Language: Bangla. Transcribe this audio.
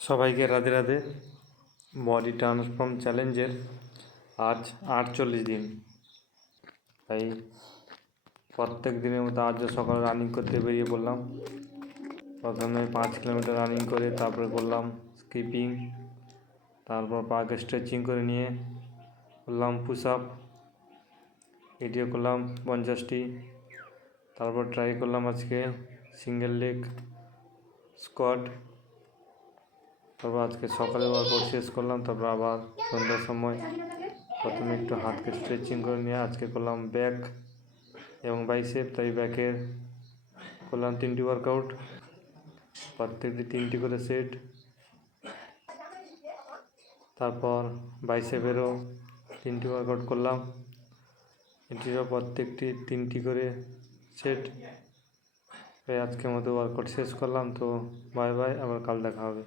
সবাইকে রাধে রাধে। বডি ট্রান্সফর্ম চ্যালেঞ্জের আজ 48 দিন। তাই প্রত্যেক দিনের মতো আজও সকালে রানিং করতে বেরিয়ে পড়লাম। প্রথমে 5 কিলোমিটার রানিং করে তারপরে করলাম স্কিপিং, তারপর পাকে স্ট্রেচিং করে নিয়ে করলাম পুশ আপ, এটিও করলাম 50টি। তারপর ট্রাই করলাম আজকে সিঙ্গেল লেগ স্কোয়াট। তারপর আজকে সকালে ওয়ার্কআউট শেষ করলাম। তারপর আবার সন্ধ্যার সময় প্রথমে একটু হাতকে স্ট্রেচিং করে নিয়ে আজকে করলাম ব্যাক এবং বাইসেপ। তাই ব্যাকের করলাম 3টি ওয়ার্কআউট, প্রত্যেকটি 3টি করে সেট। তারপর বাইসেপেরও 3টি ওয়ার্কআউট করলাম, এটিরও প্রত্যেকটি 3টি করে সেট। তাই আজকের মতো ওয়ার্কআউট শেষ করলাম। তো বাই বাই, আবার কাল দেখা হবে।